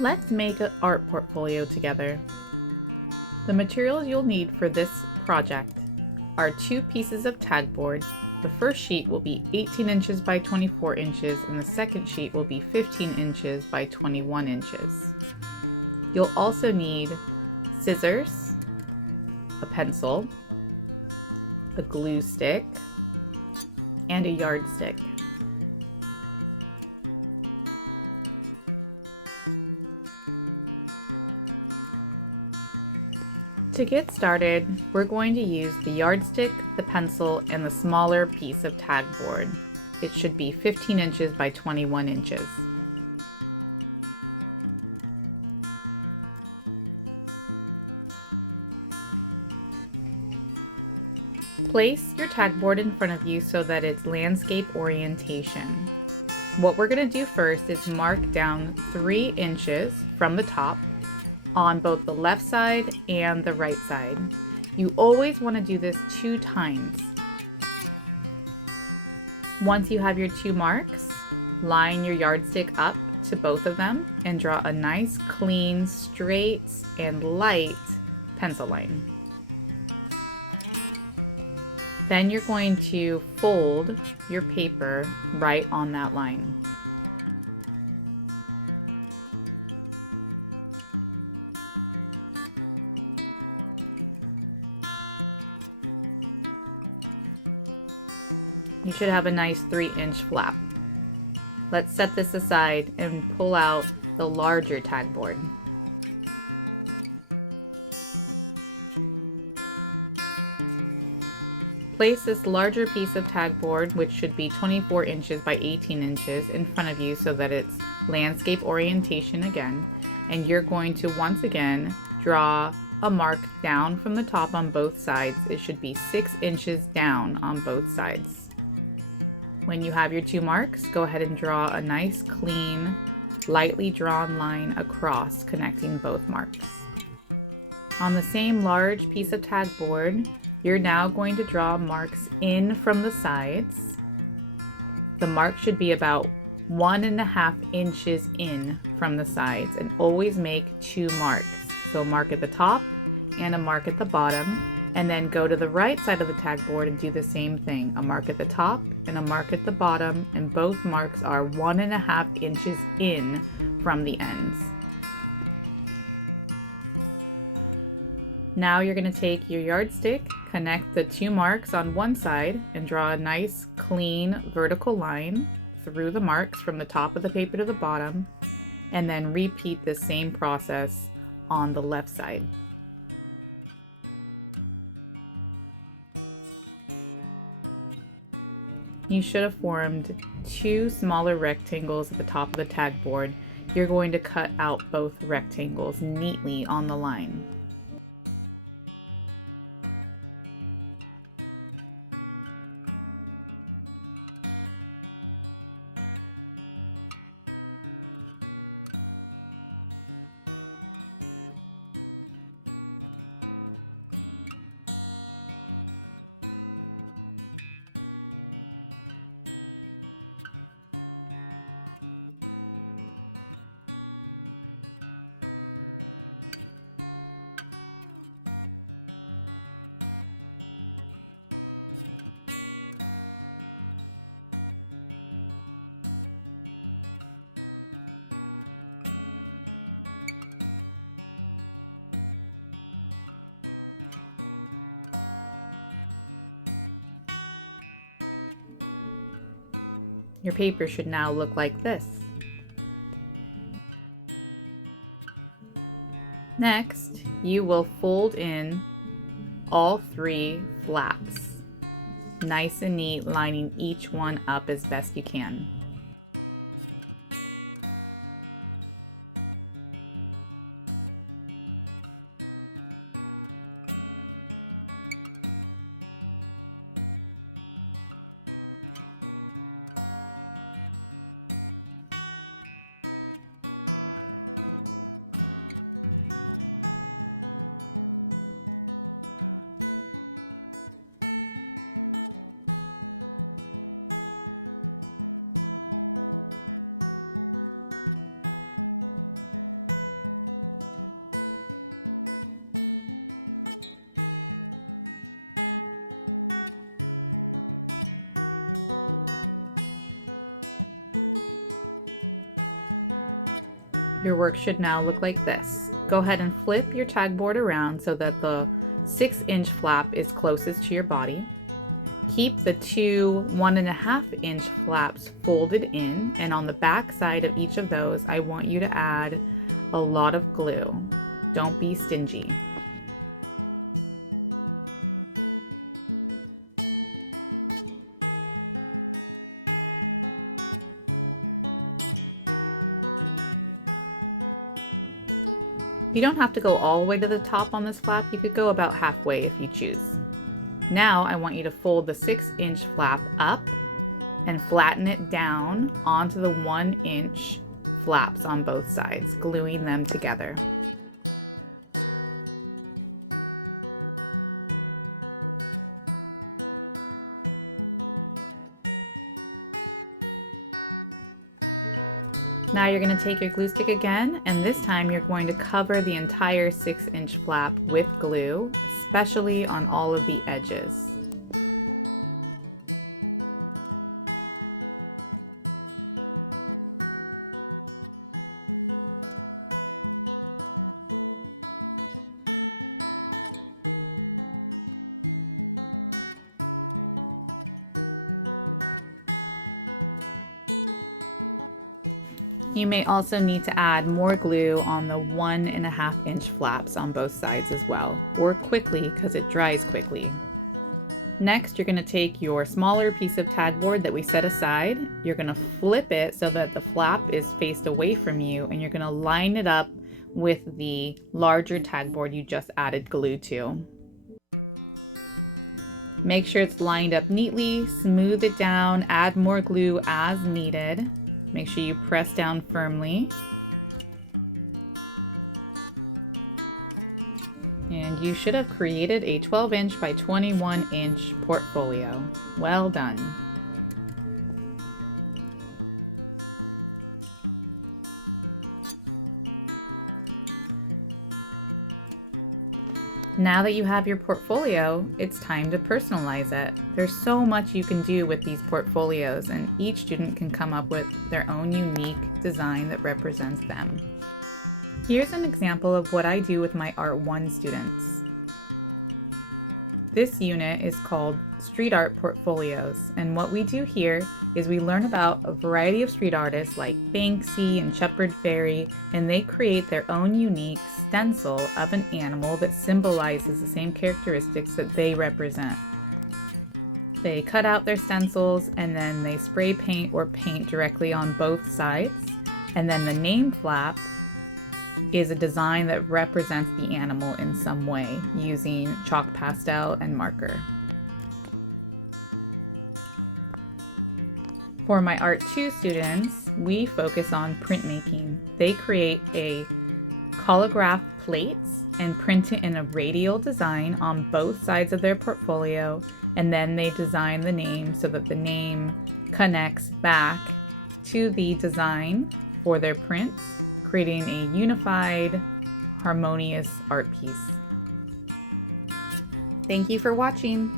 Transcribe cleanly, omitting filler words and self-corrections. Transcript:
Let's make an art portfolio together. The materials you'll need for this project are 2 pieces of tagboard. The first sheet will be 18 inches by 24 inches and the second sheet will be 15 inches by 21 inches. You'll also need scissors, a pencil, a glue stick, and a yardstick. To get started, we're going to use the yardstick, the pencil, and the smaller piece of tagboard. It should be 15 inches by 21 inches. Place your tagboard in front of you so that it's landscape orientation. What we're going to do first is mark down 3 inches from the top on both the left side and the right side. You always want to do this 2 times. Once you have your 2 marks, line your yardstick up to both of them and draw a nice, clean, straight, and light pencil line. Then you're going to fold your paper right on that line. You should have a nice 3-inch flap. Let's set this aside and pull out the larger tagboard. Place this larger piece of tagboard, which should be 24 inches by 18 inches, in front of you so that it's landscape orientation again. And you're going to once again draw a mark down from the top on both sides. It should be 6 inches down on both sides. When you have your 2 marks, go ahead and draw a nice, clean, lightly drawn line across, connecting both marks. On the same large piece of tagboard, you're now going to draw marks in from the sides. The mark should be about 1.5 inches in from the sides, and always make 2 marks. So a mark at the top and a mark at the bottom, and then go to the right side of the tagboard and do the same thing. A mark at the top and a mark at the bottom, and both marks are 1.5 inches in from the ends. Now you're going to take your yardstick, connect the 2 marks on one side, and draw a nice, clean, vertical line through the marks from the top of the paper to the bottom, and then repeat the same process on the left side. You should have formed 2 smaller rectangles at the top of the tagboard. You're going to cut out both rectangles neatly on the line. Your paper should now look like this. Next, you will fold in all 3 flaps, nice and neat, lining each one up as best you can. Your work should now look like this. Go ahead and flip your tag board around so that the 6-inch flap is closest to your body. Keep the two 1.5-inch flaps folded in, and on the back side of each of those, I want you to add a lot of glue. Don't be stingy. You don't have to go all the way to the top on this flap. You could go about halfway if you choose. Now I want you to fold the 6-inch flap up and flatten it down onto the 1-inch flaps on both sides, gluing them together. Now you're going to take your glue stick again, and this time you're going to cover the entire 6-inch flap with glue, especially on all of the edges. You may also need to add more glue on the 1.5-inch flaps on both sides as well. Work quickly because it dries quickly. Next, you're going to take your smaller piece of tag board that we set aside. You're going to flip it so that the flap is faced away from you, and you're going to line it up with the larger tag board you just added glue to. Make sure it's lined up neatly, smooth it down, add more glue as needed. Make sure you press down firmly. And you should have created a 12-inch by 21-inch portfolio. Well done. Now that you have your portfolio, it's time to personalize it. There's so much you can do with these portfolios, and each student can come up with their own unique design that represents them. Here's an example of what I do with my Art 1 students. This unit is called Street Art Portfolios, and what we do here is we learn about a variety of street artists like Banksy and Shepard Fairey, and they create their own unique stencil of an animal that symbolizes the same characteristics that they represent. They cut out their stencils and then they spray paint or paint directly on both sides, and then the name flap is a design that represents the animal in some way using chalk pastel and marker. For my Art 2 students, we focus on printmaking. They create a holograph plates and print it in a radial design on both sides of their portfolio, and then they design the name so that the name connects back to the design for their prints, creating a unified, harmonious art piece. Thank you for watching.